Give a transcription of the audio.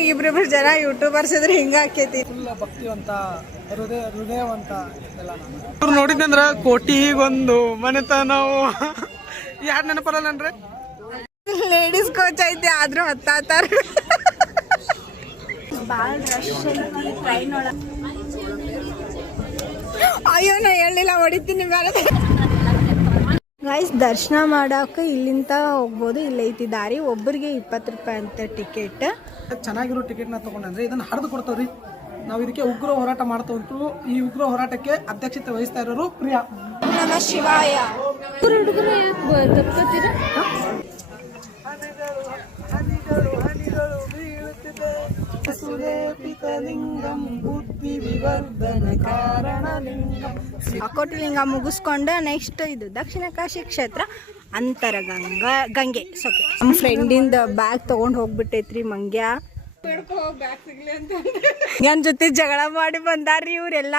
ಊರೊಳಗೆ ಇಬ್ರಿಬ್ರು ಜನ ಯೂಟ್ಯೂಬರ್ಸ್ ಇದ್ರೆ ಹಿಂಗ ಆಕೈತಿ. ಫುಲ್ ಭಕ್ತಿವಂತ ಹೃದಯವಂತ ಎಲ್ಲ. ಇವ್ರು ನೋಡಿದ್ದಂದ್ರ ಕೋಟಿಗೊಂದು ಮನೆತನವು ಯಾರು ನೆನಪರಲ್ಲನ್ರಿ. ಲೇಡೀಸ್ ಕೋಚ್ ಐತಿ ಆದ್ರೂ ಹತ್ತಾತಾರ. ಅಯ್ಯೋ ನಾ ಹೇಳಿಲ್ಲ, ಹೊಡಿತೀನಿ ಮೇಲೆ. ಗೈಸ್ ದರ್ಶನ ಮಾಡಕ್ಕೆ ಇಲ್ಲಿಂದ ಹೋಗ್ಬೋದು. ಇಲ್ಲೈತಿ ದಾರಿ. ಒಬ್ಬರಿಗೆ 20 ರೂಪಾಯಿ ಅಂತ ಟಿಕೆಟ್. ಚೆನ್ನಾಗಿರೋ ಟಿಕೆಟ್ನ ತಗೊಂಡ್ರೆ ಇದನ್ನ ಹರಿದು ಕೊಡ್ತಾವ್ರಿ. ನಾವು ಇದಕ್ಕೆ ಉಗ್ರ ಹೋರಾಟ ಮಾಡ್ತಾ ಉಂಟು. ಈ ಉಗ್ರ ಹೋರಾಟಕ್ಕೆ ಅಧ್ಯಕ್ಷತೆ ವಹಿಸ್ತಾ ಇರೋರು ಪ್ರಿಯಾ. ನಮ ಶಿವಾಯ. ಅಕೋಟಿಲಿಂಗ ಮುಗಿಸ್ಕೊಂಡು ನೆಕ್ಸ್ಟ್ ಇದು ದಕ್ಷಿಣ ಕಾಶಿ ಕ್ಷೇತ್ರ ಗಂಗೆ. ನಮ್ಮ ಫ್ರೆಂಡಿಂದ ಬ್ಯಾಗ್ ತಗೊಂಡ್ ಹೋಗ್ಬಿಟ್ಟೈತ್ರಿ ಮಂಗ್ಯ. ನನ್ ಜೊತೆ ಜಗಳ ಮಾಡಿ ಬಂದಾರ್ರಿ ಇವ್ರೆಲ್ಲ.